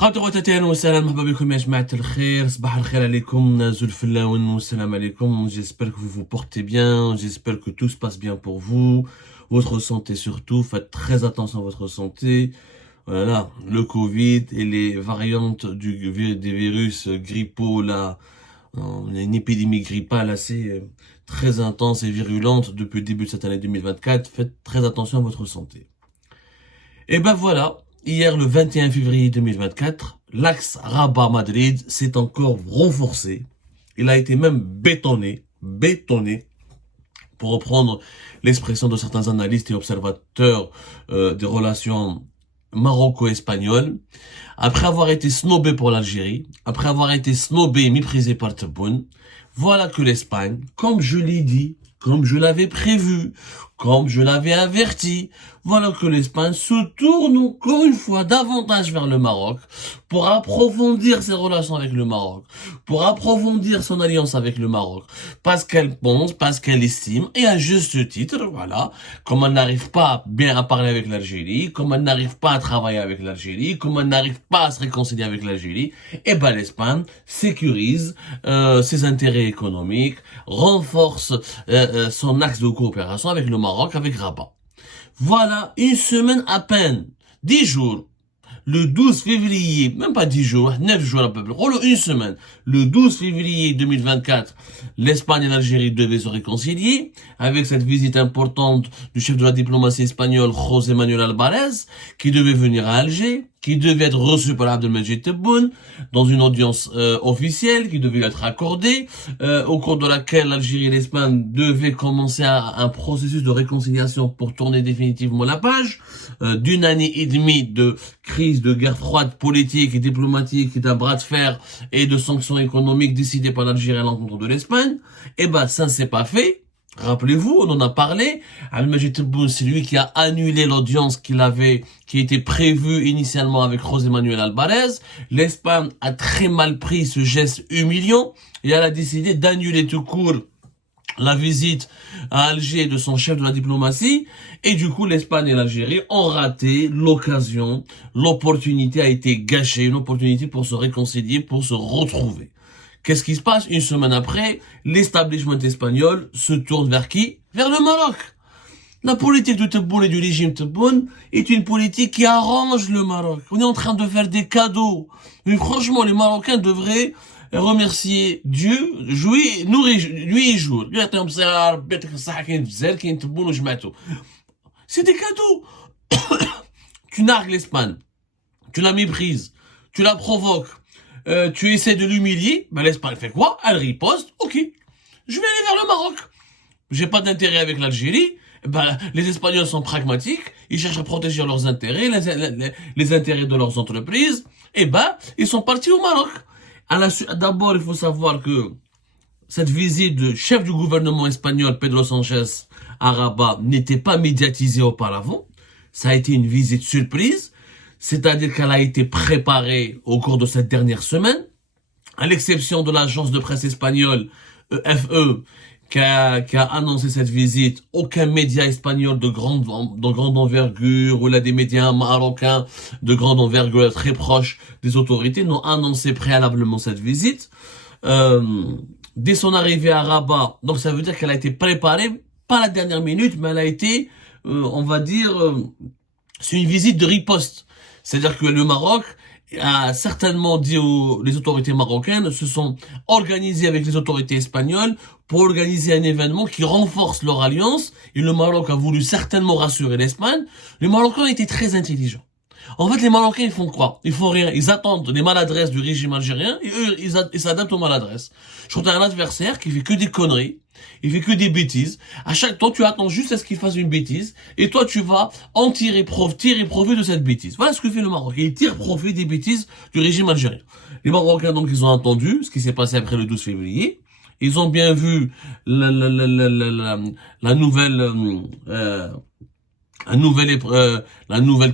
خاطر اهلا وسهلا مرحبا بكم يا جماعة الخير صباح الخير عليكم زول الفلاون والسلام عليكم. J'espère que vous vous portez bien, j'espère que tout se passe bien pour vous, votre santé surtout, faites très attention à votre santé. Voilà, le Covid et les variantes des virus grippaux là, une épidémie grippale assez très intense et virulente depuis le début de cette année 2024, faites très attention à votre santé. Et ben voilà, hier le 21 février 2024, l'axe Rabat-Madrid s'est encore renforcé. Il a été même bétonné, pour reprendre l'expression de certains analystes et observateurs des relations maroco-espagnoles. Après avoir été snobé pour l'Algérie, après avoir été snobé et méprisé par Tebboune, voilà que l'Espagne, comme je l'ai dit, comme je l'avais prévu, comme je l'avais averti, voilà que l'Espagne se tourne encore une fois davantage vers le Maroc pour approfondir ses relations avec le Maroc, pour approfondir son alliance avec le Maroc, parce qu'elle pense, parce qu'elle estime, et à juste titre, voilà, comme elle n'arrive pas bien à parler avec l'Algérie, comme elle n'arrive pas à travailler avec l'Algérie, comme elle n'arrive pas à se réconcilier avec l'Algérie, et ben l'Espagne sécurise ses intérêts économiques, renforce son axe de coopération avec le Maroc, avec Rabat. Voilà, une semaine à peine, 10 jours, le 12 février, même pas 10 jours, 9 jours à peu près, une semaine, le 12 février 2024, l'Espagne et l'Algérie devaient se réconcilier avec cette visite importante du chef de la diplomatie espagnole, José Manuel Alvarez, qui devait venir à Alger, qui devait être reçu par Abdelmajid Tebboune dans une audience officielle qui devait être accordée, au cours de laquelle l'Algérie et l'Espagne devaient commencer un processus de réconciliation pour tourner définitivement la page d'une année et demie de crise, de guerre froide politique et diplomatique et d'un bras de fer et de sanctions économiques décidées par l'Algérie à l'encontre de l'Espagne. Et ben ça ne s'est pas fait. Rappelez-vous, on en a parlé. Abdelmajid Tebboune, c'est lui qui a annulé l'audience qui était prévue initialement avec José Manuel Alvarez. L'Espagne a très mal pris ce geste humiliant et elle a décidé d'annuler tout court la visite à Alger de son chef de la diplomatie. Et du coup, l'Espagne et l'Algérie ont raté l'occasion. L'opportunité a été gâchée, une opportunité pour se réconcilier, pour se retrouver. Qu'est-ce qui se passe? Une semaine après, l'establishment espagnol se tourne vers qui? Vers le Maroc. La politique de Tebboune et du régime Tebboune est une politique qui arrange le Maroc. On est en train de faire des cadeaux. Mais franchement, les Marocains devraient remercier Dieu, nuit et jour. C'est des cadeaux. Tu nargues l'Espagne. Tu la méprises. Tu la provoques. Tu essaies de l'humilier, ben l'Espagne fait quoi? Elle riposte, ok, je vais aller vers le Maroc. J'ai pas d'intérêt avec l'Algérie, ben les Espagnols sont pragmatiques, ils cherchent à protéger leurs intérêts, les intérêts de leurs entreprises, et ben ils sont partis au Maroc. D'abord, il faut savoir que cette visite du chef du gouvernement espagnol, Pedro Sánchez, à Rabat, n'était pas médiatisée auparavant. Ça a été une visite surprise. C'est-à-dire qu'elle a été préparée au cours de cette dernière semaine, à l'exception de l'agence de presse espagnole EFE qui a annoncé cette visite. Aucun média espagnol de grande envergure ou là des médias marocains de grande envergure très proches des autorités n'ont annoncé préalablement cette visite. Dès son arrivée à Rabat, donc ça veut dire qu'elle a été préparée, pas à la dernière minute, mais elle a été, on va dire, c'est une visite de riposte. C'est-à-dire que le Maroc a certainement dit les autorités marocaines se sont organisées avec les autorités espagnoles pour organiser un événement qui renforce leur alliance. Et le Maroc a voulu certainement rassurer l'Espagne. Les Marocains étaient très intelligents. En fait, les Marocains, ils font quoi? Ils font rien. Ils attendent les maladresses du régime algérien et eux, ils s'adaptent aux maladresses. Je trouve un adversaire qui fait que des conneries. Il fait que des bêtises. À chaque temps, tu attends juste à ce qu'il fasse une bêtise. Et toi, tu vas en tirer profit de cette bêtise. Voilà ce que fait le Maroc. Il tire profit des bêtises du régime algérien. Les Marocains, donc, ils ont entendu ce qui s'est passé après le 12 février. Ils ont bien vu la nouvelle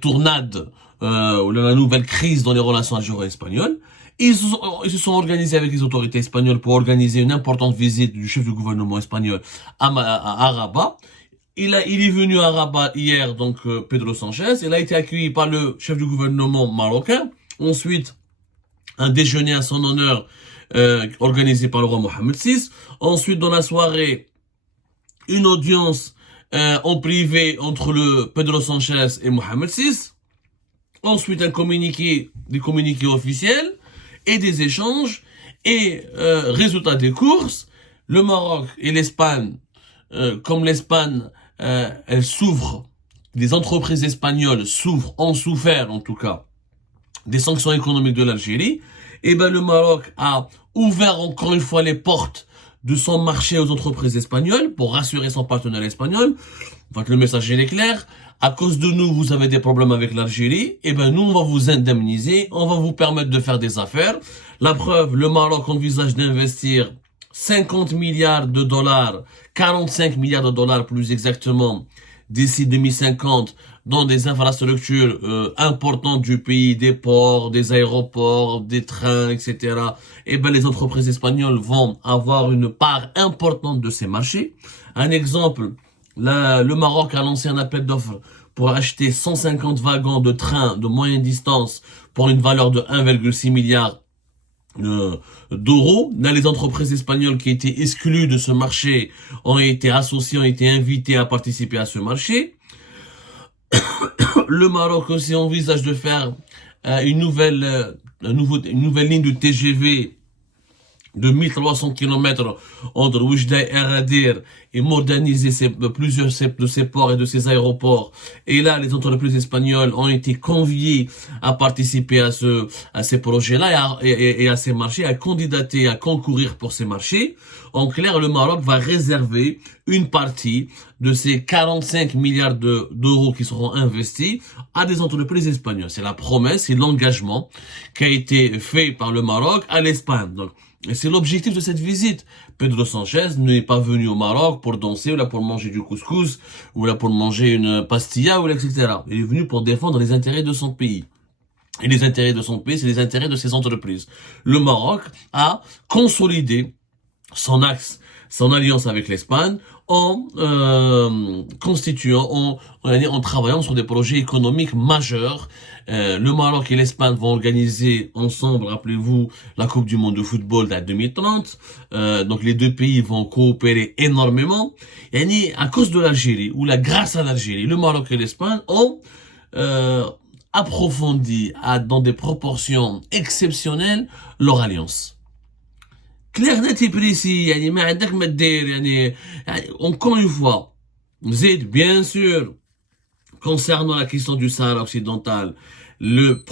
tournade, ou la nouvelle crise dans les relations algéro-espagnoles. Ils se sont organisés avec les autorités espagnoles pour organiser une importante visite du chef du gouvernement espagnol à Rabat. Il est venu à Rabat hier, donc Pedro Sánchez. Il a été accueilli par le chef du gouvernement marocain Ensuite, un déjeuner à son honneur organisé par le roi Mohammed VI. Ensuite, dans la soirée, une audience en privé entre le Pedro Sanchez et Mohammed VI. Ensuite, des communiqués officiels et des échanges. Et résultat des courses, le Maroc et l'Espagne, comme l'Espagne, elle souffre, les entreprises espagnoles ont souffert en tout cas, des sanctions économiques de l'Algérie, et ben le Maroc a ouvert encore une fois les portes de son marché aux entreprises espagnoles pour rassurer son partenaire espagnol. Donc le message est clair. À cause de nous, vous avez des problèmes avec l'Algérie. Et ben nous, on va vous indemniser, on va vous permettre de faire des affaires. La preuve, le Maroc envisage d'investir 50 milliards de dollars, 45 milliards de dollars plus exactement, d'ici 2050, dans des infrastructures importantes du pays, des ports, des aéroports, des trains, etc. Et ben les entreprises espagnoles vont avoir une part importante de ces marchés. Un exemple, le Maroc a lancé un appel d'offres pour acheter 150 wagons de trains de moyenne distance pour une valeur de 1,6 milliard d'euros. Là, les entreprises espagnoles qui étaient exclues de ce marché ont été associées, ont été invitées à participer à ce marché. Le Maroc aussi envisage de faire une nouvelle ligne de TGV de 1300 km entre Oujda et Agadir et moderniser plusieurs de ces ports et de ces aéroports. Et là, les entreprises espagnoles ont été conviées à participer à ces projets-là et à ces marchés, à candidater, à concourir pour ces marchés. En clair, le Maroc va réserver une partie de ces 45 milliards d'euros qui seront investis à des entreprises espagnoles. C'est la promesse et l'engagement qui a été fait par le Maroc à l'Espagne. Donc, et c'est l'objectif de cette visite. Pedro Sanchez n'est pas venu au Maroc pour danser, ou là pour manger du couscous, ou là pour manger une pastilla, ou là, etc. Il est venu pour défendre les intérêts de son pays. Et les intérêts de son pays, c'est les intérêts de ses entreprises. Le Maroc a consolidé son axe, son alliance avec l'Espagne en en travaillant sur des projets économiques majeurs. Le Maroc et l'Espagne vont organiser ensemble, rappelez-vous, la Coupe du Monde de football en 2030. Donc les deux pays vont coopérer énormément. Et à cause de l'Algérie, ou là grâce à l'Algérie, le Maroc et l'Espagne ont approfondi dans des proportions exceptionnelles leur alliance. Clair, net et précis, يعني ما عندك ما تدير يعني encore une fois, زيد bien sûr, concernant la question du Sahara occidental, le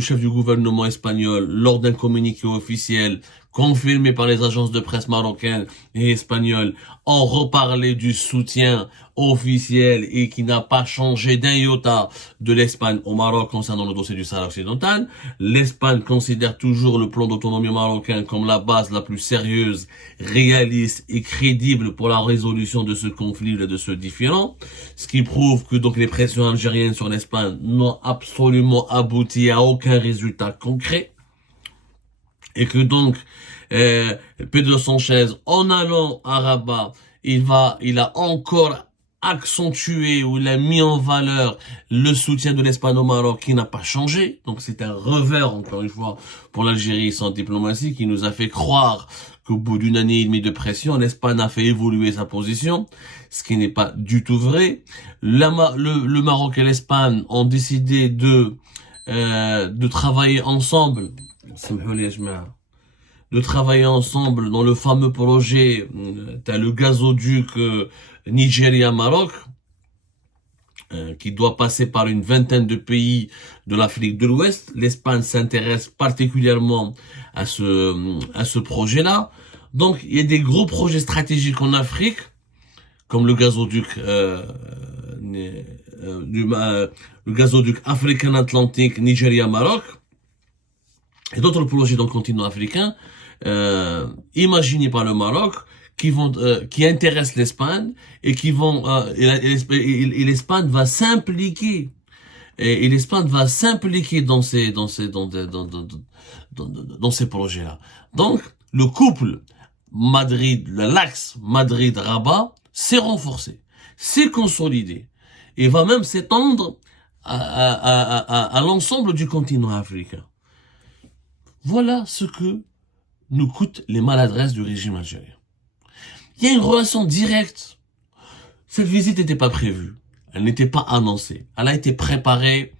chef du gouvernement espagnol, lors d'un communiqué officiel confirmé par les agences de presse marocaines et espagnoles, ont reparlé du soutien officiel et qui n'a pas changé d'un iota de l'Espagne au Maroc concernant le dossier du Sahara occidental. L'Espagne considère toujours le plan d'autonomie marocain comme la base la plus sérieuse, réaliste et crédible pour la résolution de ce conflit et de ce différend. Ce qui prouve que donc les pressions algériennes sur l'Espagne n'ont absolument abouti à aucun résultat concret. Et que donc, Pedro Sanchez, en allant à Rabat, il a encore accentué ou il a mis en valeur le soutien de l'Espagne au Maroc qui n'a pas changé. Donc c'est un revers, encore une fois, pour l'Algérie sans diplomatie qui nous a fait croire qu'au bout d'une année et demie de pression, l'Espagne a fait évoluer sa position, ce qui n'est pas du tout vrai. Le Maroc et l'Espagne ont décidé de travailler ensemble. De travailler ensemble dans le fameux projet, t'as le gazoduc Nigeria-Maroc, qui doit passer par une vingtaine de pays de l'Afrique de l'Ouest. L'Espagne s'intéresse particulièrement à ce projet-là. Donc, il y a des gros projets stratégiques en Afrique, comme le gazoduc africain-atlantique Nigeria-Maroc, et d'autres projets dans le continent africain, imaginés par le Maroc, qui intéressent l'Espagne et et l'Espagne va s'impliquer et l'Espagne va s'impliquer dans ces projets-là. Donc le couple l'axe Madrid-Rabat s'est renforcé, s'est consolidé et va même s'étendre à l'ensemble du continent africain. Voilà ce que nous coûtent les maladresses du régime algérien. Il y a une relation directe. Cette visite n'était pas prévue. Elle n'était pas annoncée. Elle a été préparée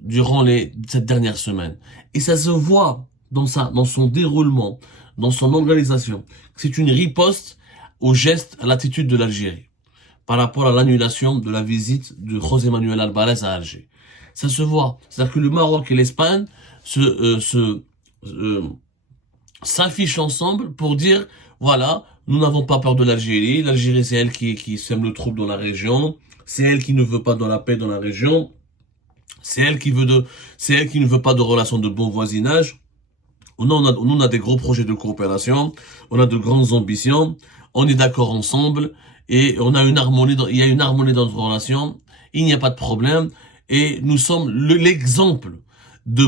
durant cette dernière semaine. Et ça se voit dans son déroulement, dans son organisation. C'est une riposte au geste, à l'attitude de l'Algérie par rapport à l'annulation de la visite de José Manuel Alvarez à Alger. Ça se voit. C'est-à-dire que le Maroc et l'Espagne s'affichent ensemble pour dire, voilà, nous n'avons pas peur de l'Algérie. L'Algérie, c'est elle qui sème le trouble dans la région. C'est elle qui ne veut pas de la paix dans la région. C'est elle qui ne veut pas de relations de bon voisinage. On a des gros projets de coopération. On a de grandes ambitions. On est d'accord ensemble. Et il y a une harmonie dans notre relation. Il n'y a pas de problème. Et nous sommes l'exemple ce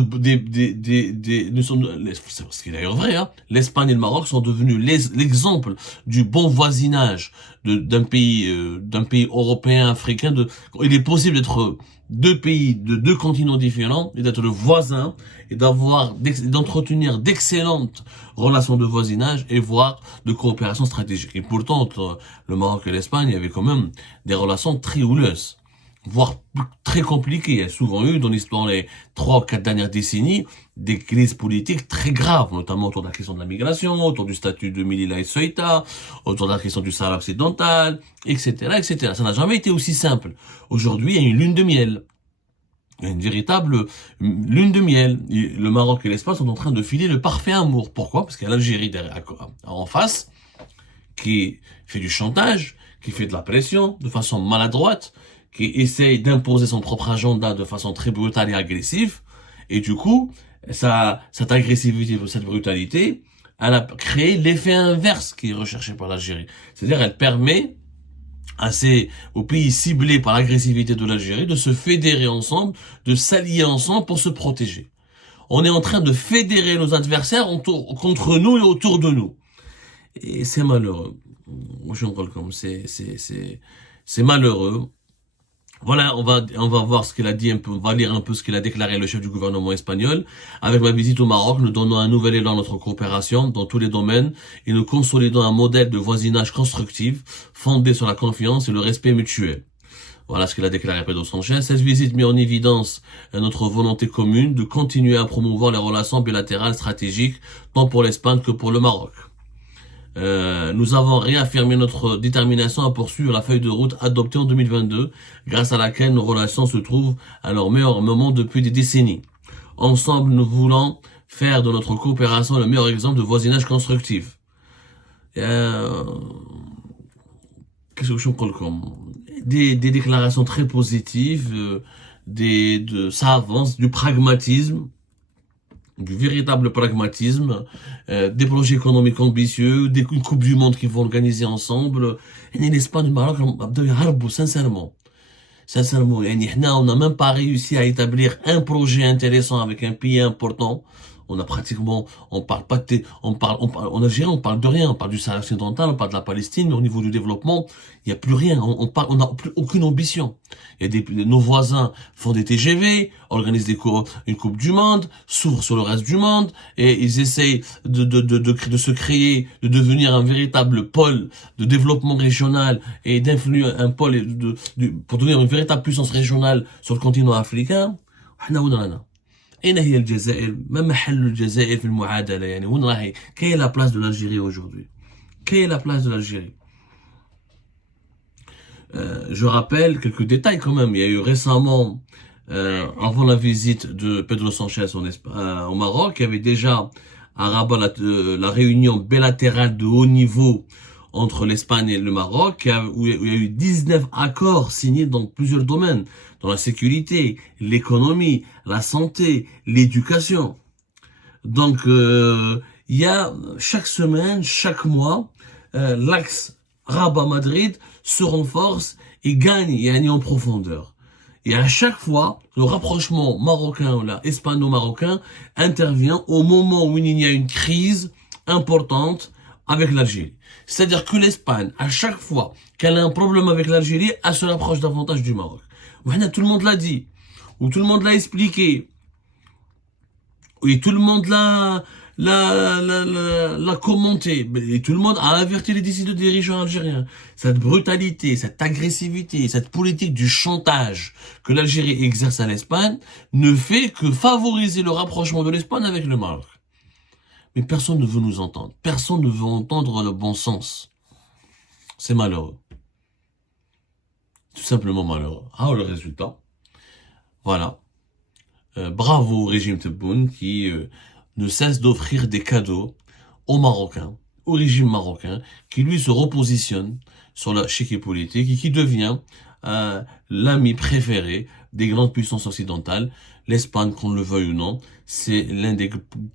qui est d'ailleurs vrai, hein. L'Espagne et le Maroc sont devenus l'exemple du bon voisinage d'un pays européen, africain. Il est possible d'être deux pays de deux continents différents et d'être le voisin et d'entretenir d'excellentes relations de voisinage et voire de coopération stratégique. Et pourtant, entre le Maroc et l'Espagne, il y avait quand même des relations très houleuses, voire très compliquées. Il y a souvent eu, dans l'histoire, les 3 ou 4 dernières décennies, des crises politiques très graves, notamment autour de la question de la migration, autour du statut de Melilla et Ceuta, autour de la question du Sahara occidental, etc., etc. Ça n'a jamais été aussi simple. Aujourd'hui, il y a une lune de miel. Il y a une véritable lune de miel. Le Maroc et l'Espagne sont en train de filer le parfait amour. Pourquoi? Parce qu'il y a l'Algérie en face, qui fait du chantage, qui fait de la pression de façon maladroite, qui essaye d'imposer son propre agenda de façon très brutale et agressive. Et du coup, cette agressivité, cette brutalité, elle a créé l'effet inverse qui est recherché par l'Algérie. C'est-à-dire, elle permet aux pays ciblés par l'agressivité de l'Algérie de se fédérer ensemble, de s'allier ensemble pour se protéger. On est en train de fédérer nos adversaires contre nous et autour de nous. Et c'est malheureux. C'est malheureux. Voilà, on va voir ce qu'il a dit on va lire un peu ce qu'il a déclaré le chef du gouvernement espagnol. Avec ma visite au Maroc, nous donnons un nouvel élan à notre coopération dans tous les domaines et nous consolidons un modèle de voisinage constructif fondé sur la confiance et le respect mutuel. Voilà ce qu'il a déclaré Pedro Sanchez. Cette visite met en évidence notre volonté commune de continuer à promouvoir les relations bilatérales stratégiques tant pour l'Espagne que pour le Maroc. Nous avons réaffirmé notre détermination à poursuivre la feuille de route adoptée en 2022, grâce à laquelle nos relations se trouvent à leur meilleur moment depuis des décennies. Ensemble, nous voulons faire de notre coopération le meilleur exemple de voisinage constructif. Qu'est-ce que je peux dire? Des déclarations très positives, ça avance, du pragmatisme, du véritable pragmatisme, des projets économiques ambitieux, une Coupe du Monde qu'ils vont organiser ensemble. Et l'Espagne et le Maroc, sincèrement. Sincèrement, on n'a même pas réussi à établir un projet intéressant avec un pays important. On a pratiquement, on parle en Algérie, on parle de rien. On parle du Sahara occidental, on parle de la Palestine, mais au niveau du développement, il n'y a plus rien. On n'a plus aucune ambition. Nos voisins font des TGV, organisent une Coupe du Monde, s'ouvrent sur le reste du monde, et ils essayent de se créer, de devenir un véritable pôle de développement régional et d'influer un pôle pour devenir une véritable puissance régionale sur le continent africain. أين هي الجزائر؟ ما محل الجزائر في المعادلة؟ يعني وين راهي؟ Quelle est la place de l'Algérie aujourd'hui? Quelle est la place de l'Algérie? Je rappelle quelques détails quand même. Il y a eu récemment, avant la visite de Pedro Sanchez au Maroc, il y avait déjà à Rabat la réunion bilatérale de haut niveau entre l'Espagne et le Maroc, où il y a eu 19 accords signés dans plusieurs domaines, dans la sécurité, l'économie, la santé, l'éducation. Donc, il y a chaque semaine, chaque mois, l'axe Rabat-Madrid se renforce et gagne en profondeur. Et à chaque fois, le rapprochement marocain ou hispano-marocain intervient au moment où il y a une crise importante avec l'Algérie. C'est-à-dire que l'Espagne, à chaque fois qu'elle a un problème avec l'Algérie, elle se rapproche davantage du Maroc. Tout le monde l'a dit, ou tout le monde l'a expliqué. Et tout le monde l'a commenté. Et tout le monde a averti les décideurs dirigeants algériens. Cette brutalité, cette agressivité, cette politique du chantage que l'Algérie exerce à l'Espagne ne fait que favoriser le rapprochement de l'Espagne avec le Maroc. Mais personne ne veut nous entendre. Personne ne veut entendre le bon sens. C'est malheureux. Tout simplement malheureux. Ah, le résultat. Voilà. Bravo au régime Tebboune qui ne cesse d'offrir des cadeaux aux Marocains, au régime marocain, qui lui se repositionne sur l'échiquier politique et qui devient l'ami préféré des grandes puissances occidentales. L'Espagne, qu'on le veuille ou non, c'est l'un des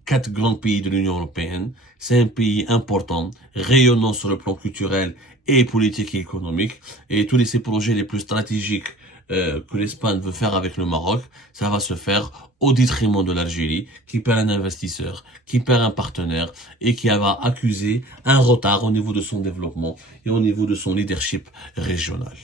4 grands pays de l'Union européenne. C'est un pays important, rayonnant sur le plan culturel et politique et économique. Et tous ces projets les plus stratégiques que l'Espagne veut faire avec le Maroc, ça va se faire au détriment de l'Algérie, qui perd un investisseur, qui perd un partenaire et qui va accuser un retard au niveau de son développement et au niveau de son leadership régional.